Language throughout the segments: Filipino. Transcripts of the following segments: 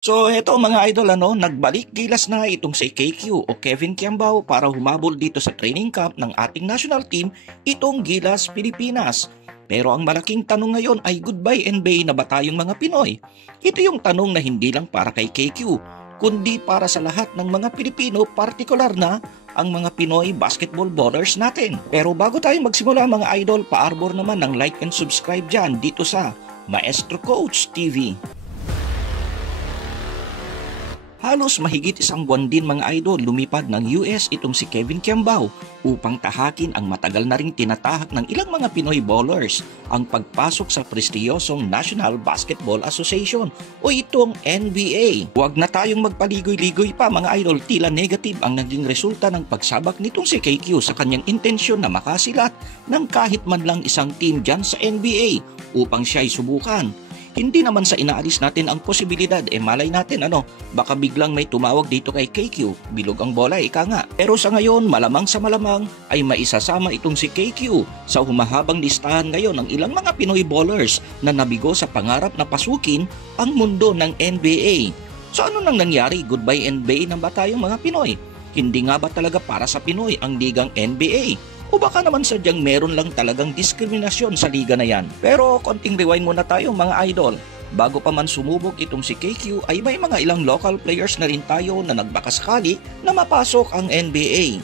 So eto mga idol, nagbalik gilas na itong si KQ o Kevin Kiambao para humabol dito sa training camp ng ating national team, itong Gilas Pilipinas. Pero ang malaking tanong ngayon ay goodbye NBA na ba tayong mga Pinoy? Ito yung tanong na hindi lang para kay KQ, kundi para sa lahat ng mga Pilipino, partikular na ang mga Pinoy basketball ballers natin. Pero bago tayo magsimula mga idol, paarbor naman ng like and subscribe dyan dito sa Maestro Coach TV. Halos mahigit isang buwan din mga idol lumipad ng US itong si Kevin Kiambao upang tahakin ang matagal na ring tinatahak ng ilang mga Pinoy ballers ang pagpasok sa prestiyosong National Basketball Association o itong NBA. Huwag na tayong magpaligoy-ligoy pa mga idol, tila negative ang naging resulta ng pagsabak nitong si KQ sa kanyang intensyon na makasilat ng kahit man lang isang team dyan sa NBA upang siya ay subukan. Hindi naman sa inaalis natin ang posibilidad, malay natin baka biglang may tumawag dito kay KQ, bilog ang bola ika nga. Pero sa ngayon, malamang sa malamang ay maisasama itong si KQ sa humahabang listahan ngayon ng ilang mga Pinoy ballers na nabigo sa pangarap na pasukin ang mundo ng NBA. So ano nang nangyari? Goodbye NBA na ba tayong mga Pinoy? Hindi nga ba talaga para sa Pinoy ang ligang NBA? O baka naman sadyang meron lang talagang diskriminasyon sa liga na yan. Pero konting rewind muna tayo mga idol. Bago pa man sumubok itong si KQ ay may mga ilang local players na rin tayo na nagbakasakali na mapasok ang NBA.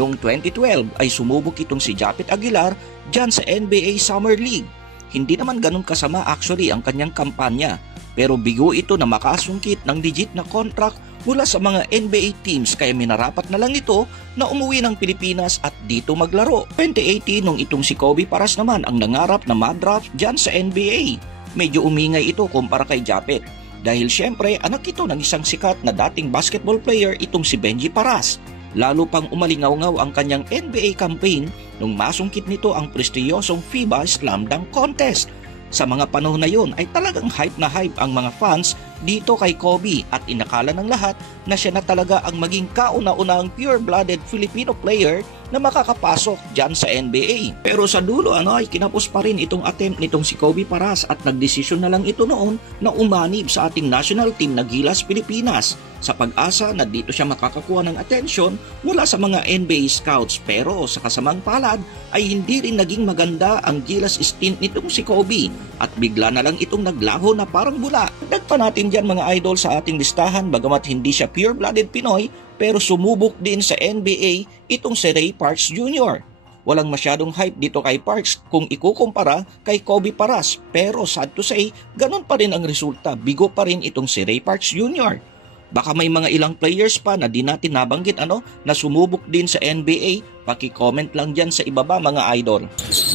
Noong 2012 ay sumubok itong si Japet Aguilar dyan sa NBA Summer League. Hindi naman ganun kasama actually ang kanyang kampanya. Pero bigo ito na makasungkit ng legit na contract mula sa mga NBA teams kaya minarapat na lang ito na umuwi ng Pilipinas at dito maglaro. 2018 nung itong si Kobe Paras naman ang nangarap na madraft dyan sa NBA. Medyo umingay ito kumpara kay Japet dahil syempre anak ito ng isang sikat na dating basketball player itong si Benji Paras. Lalo pang umalingaw-ngaw ang kanyang NBA campaign nung masungkit nito ang prestiyosong FIBA Slam Dunk Contest. Sa mga panahon na yon ay talagang hype na hype ang mga fans dito kay Kobe at inakala ng lahat na siya na talaga ang maging kauna-unahang pure-blooded Filipino player na makakapasok dyan sa NBA. Pero sa dulo ay kinapos pa rin itong attempt nitong si Kobe Paras at nagdesisyon na lang ito noon na umanib sa ating national team na Gilas Pilipinas sa pag-asa na dito siya makakakuha ng atensyon mula sa mga NBA scouts. Pero sa kasamang palad ay hindi rin naging maganda ang Gilas stint nitong si Kobe at bigla na lang itong naglaho na parang bula. Dagpa natin dyan mga idol sa ating listahan bagamat hindi siya pure-blooded Pinoy pero sumubok din sa NBA itong si Ray Parks Jr. Walang masyadong hype dito kay Parks kung ikukumpara kay Kobe Paras pero sad to say, ganun pa rin ang resulta, bigo pa rin itong si Ray Parks Jr. Baka may mga ilang players pa na di natin nabanggit na sumubok din sa NBA, paki-comment lang dyan sa ibaba mga idol.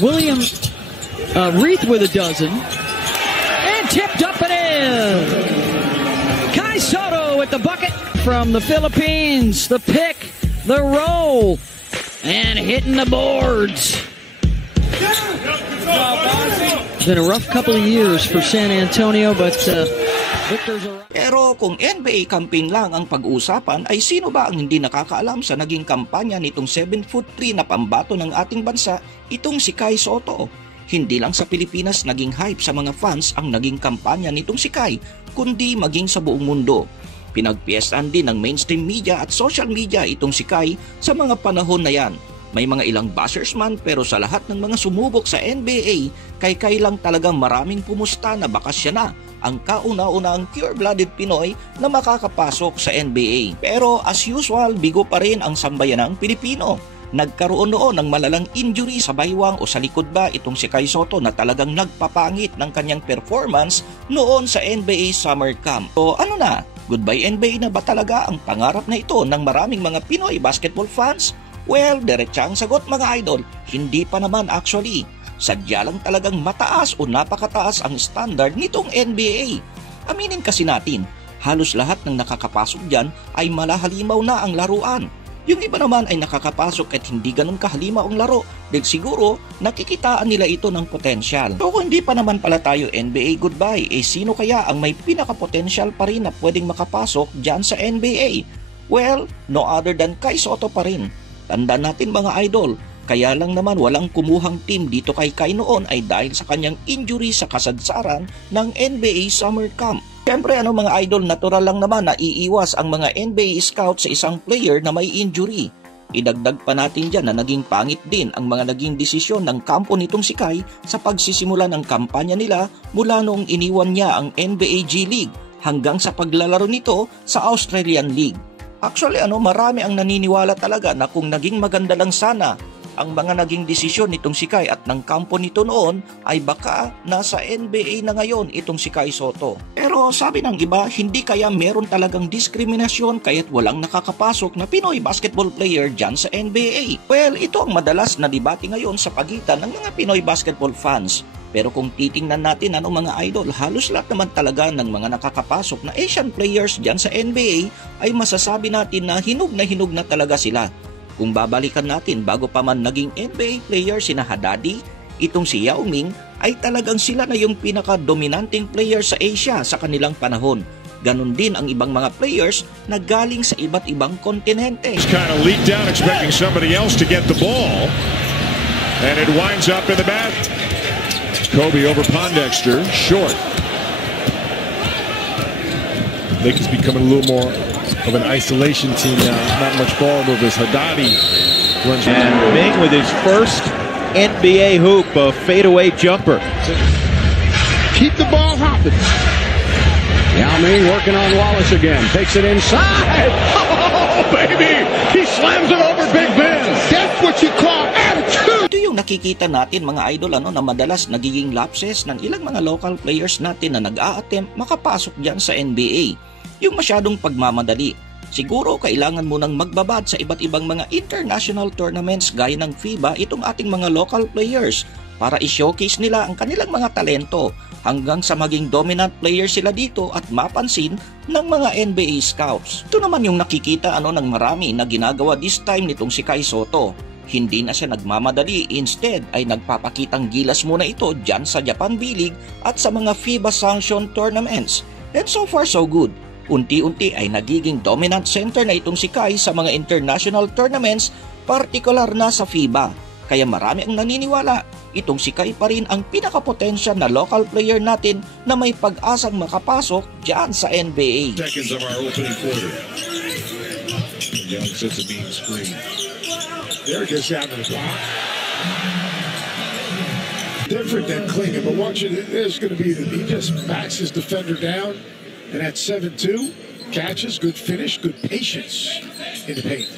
William Reith with a dozen and tipped up and in. Kai Soto with the bucket from the Philippines, the pick, the roll, and hitting the boards. It's been a rough couple of years for San Antonio, but Victor's arrived. Pero kung NBA campaign lang ang pag-uusapan, ay sino ba ang hindi nakakaalam sa naging kampanya nitong 7'3" na pambato ng ating bansa, itong si Kai Soto? Hindi lang sa Pilipinas naging hype sa mga fans ang naging kampanya nitong si Kai, kundi maging sa buong mundo. Pinagpiestan din ng mainstream media at social media itong si Kai sa mga panahon na yan. May mga ilang bashers man pero sa lahat ng mga sumubok sa NBA, kay Kai lang talagang maraming pumusta na baka siya na ang kauna-unahang pure-blooded Pinoy na makakapasok sa NBA. Pero as usual, bigo pa rin ang sambayanang Pilipino. Nagkaroon noon ng malalang injury sa baywang o sa likod ba itong si Kai Soto na talagang nagpapangit ng kanyang performance noon sa NBA Summer Camp. So ano na? Goodbye NBA na ba talaga ang pangarap na ito ng maraming mga Pinoy basketball fans? Well, diretsang sagot mga idol, hindi pa naman actually. Sadya lang talagang mataas o napakataas ang standard nitong NBA. Aminin kasi natin, halos lahat ng nakakapasok dyan ay malahalimaw na ang laruan. Yung iba naman ay nakakapasok at hindi ganun kahalimaw ang laro dahil siguro nakikitaan nila ito ng potensyal. So kung hindi pa naman pala tayo NBA goodbye, sino kaya ang may pinaka-potensyal pa rin na pwedeng makapasok dyan sa NBA? Well, no other than Kai Soto pa rin. Tandaan natin mga idol, kaya lang naman walang kumuhang team dito kay Kai noon ay dahil sa kanyang injury sa kasadsaran ng NBA Summer Camp. Siyempre mga idol, natural lang naman na iiwas ang mga NBA scout sa isang player na may injury. Idagdag pa natin dyan na naging pangit din ang mga naging desisyon ng kampo nitong si Kai sa pagsisimula ng kampanya nila mula noong iniwan niya ang NBA G League hanggang sa paglalaro nito sa Australian League. Actually marami ang naniniwala talaga na kung naging maganda lang sana ang mga naging desisyon nitong si Kai at ng kampo nito noon ay baka nasa NBA na ngayon itong si Kai Sotto. Pero sabi ng iba, hindi kaya meron talagang diskriminasyon kaya't walang nakakapasok na Pinoy basketball player dyan sa NBA. Well, ito ang madalas na debate ngayon sa pagitan ng mga Pinoy basketball fans. Pero kung titingnan natin mga idol, halos lahat naman talaga ng mga nakakapasok na Asian players dyan sa NBA ay masasabi natin na hinog na talaga sila. Kung babalikan natin bago pa man naging NBA player sina Haddadi, itong si Yao Ming ay talagang sila na yung pinaka-dominanting player sa Asia sa kanilang panahon. Ganon din ang ibang mga players na galing sa iba't ibang kontinente. He's kind of leaped down expecting somebody else to get the ball. And it winds up in the bat. Kobe over Pondexter, short. Nick is becoming a little more of an isolation team now. Not much ball movers. Haddadi runs. And Ming with his first NBA hoop, a fadeaway jumper. Keep the ball hopping. Yao Ming working on Wallace again. Takes it inside. Oh, baby! He slams it over Big Ben. That's what you call attitude. Ito yung nakikita natin mga idol na madalas nagiging lapses ng ilang mga local players natin na nag-a-attempt makapasok dyan sa NBA. Yung masyadong pagmamadali. Siguro kailangan mo nang magbabad sa iba't ibang mga international tournaments gaya ng FIBA itong ating mga local players para i-showcase nila ang kanilang mga talento hanggang sa maging dominant player sila dito at mapansin ng mga NBA scouts. Ito naman yung nakikita ng marami na ginagawa this time nitong si Kai Sotto. Hindi na siya nagmamadali, instead ay nagpapakitang gilas muna ito dyan sa Japan B-League at sa mga FIBA sanctioned tournaments. And so far so good. Unti-unti ay nagiging dominant center na itong si Kai sa mga international tournaments, partikular na sa FIBA. Kaya marami ang naniniwala, itong si Kai pa rin ang pinakapotensya na local player natin na may pag-asang makapasok dyan sa NBA. Seconds of our opening quarter. Young sets a beam screen. There gets out of the block. Different than Klinger, but watch it. There's going to be he just backs his defender down. And at 7-2, catches, good finish, good patience in the paint.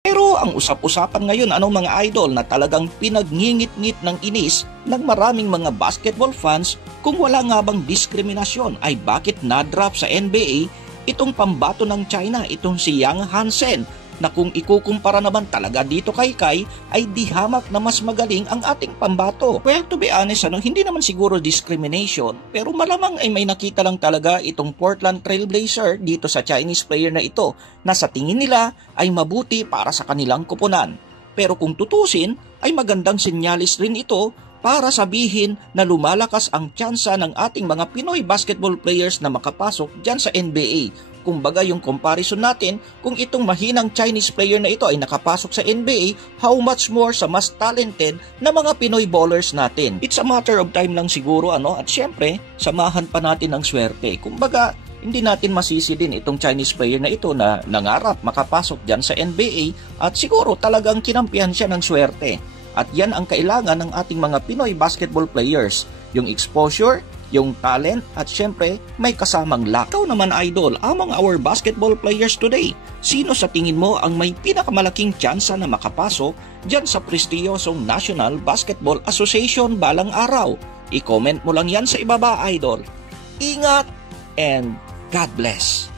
Pero ang usap-usapan ngayon mga idol na talagang pinagngingit-ngit ng inis ng maraming mga basketball fans kung wala nga bang diskriminasyon ay bakit na-drop sa NBA itong pambato ng China, itong si Yang Hansen, na kung ikukumpara naman talaga dito kay Kai ay di hamak na mas magaling ang ating pambato. Well, to be honest, hindi naman siguro discrimination, pero malamang ay may nakita lang talaga itong Portland Trail Blazer dito sa Chinese player na ito na sa tingin nila ay mabuti para sa kanilang kupunan. Pero kung tutusin ay magandang senyalis rin ito para sabihin na lumalakas ang tsansa ng ating mga Pinoy basketball players na makapasok dyan sa NBA. Kumbaga yung comparison natin, kung itong mahinang Chinese player na ito ay nakapasok sa NBA, how much more sa mas talented na mga Pinoy ballers natin. It's a matter of time lang siguro at syempre, samahan pa natin ang swerte. Kumbaga, hindi natin masisi din itong Chinese player na ito na nangarap makapasok dyan sa NBA at siguro talagang kinampihan siya ng swerte. At yan ang kailangan ng ating mga Pinoy basketball players, yung exposure, yung talent at syempre may kasamang luck. Ikaw naman idol, among our basketball players today, sino sa tingin mo ang may pinakamalaking tsansa na makapasok dyan sa prestiyosong National Basketball Association balang araw? I-comment mo lang yan sa ibaba idol. Ingat and God bless!